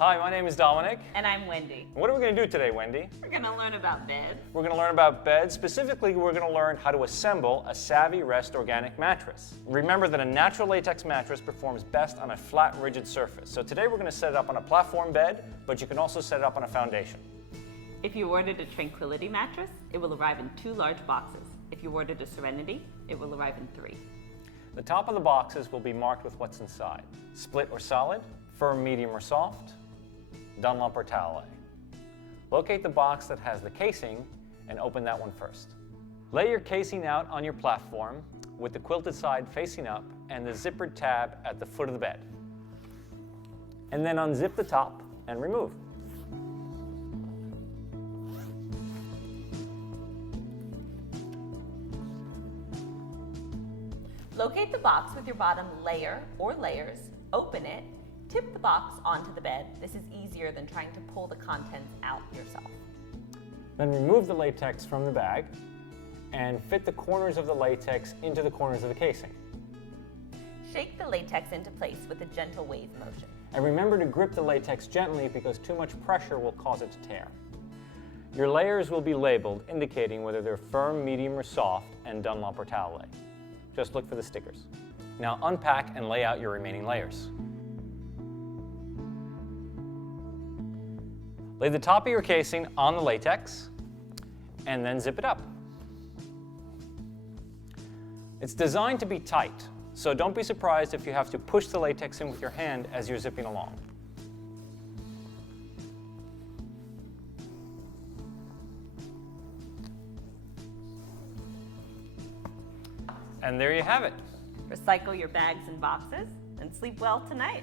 Hi, my name is Dominic. And I'm Wendy. What are we going to do today, Wendy? We're going to learn about beds. We're going to learn about beds. Specifically, we're going to learn how to assemble a Savvy Rest organic mattress. Remember that a natural latex mattress performs best on a flat, rigid surface. So today we're going to set it up on a platform bed, but you can also set it up on a foundation. If you ordered a Tranquility mattress, it will arrive in 2 large boxes. If you ordered a Serenity, it will arrive in 3. The top of the boxes will be marked with what's inside. Split or solid, firm, medium, or soft, Dunlop or Towelay. Locate the box that has the casing and open that one first. Lay your casing out on your platform with the quilted side facing up and the zippered tab at the foot of the bed. And then unzip the top and remove. Locate the box with your bottom layer or layers, open it, tip the box onto the bed. This is easier than trying to pull the contents out yourself. Then remove the latex from the bag and fit the corners of the latex into the corners of the casing. Shake the latex into place with a gentle wave motion. And remember to grip the latex gently because too much pressure will cause it to tear. Your layers will be labeled, indicating whether they're firm, medium, or soft, and Dunlop or Towelay. Just look for the stickers. Now unpack and lay out your remaining layers. Lay the top of your casing on the latex and then zip it up. It's designed to be tight, so don't be surprised if you have to push the latex in with your hand as you're zipping along. And there you have it. Recycle your bags and boxes and sleep well tonight.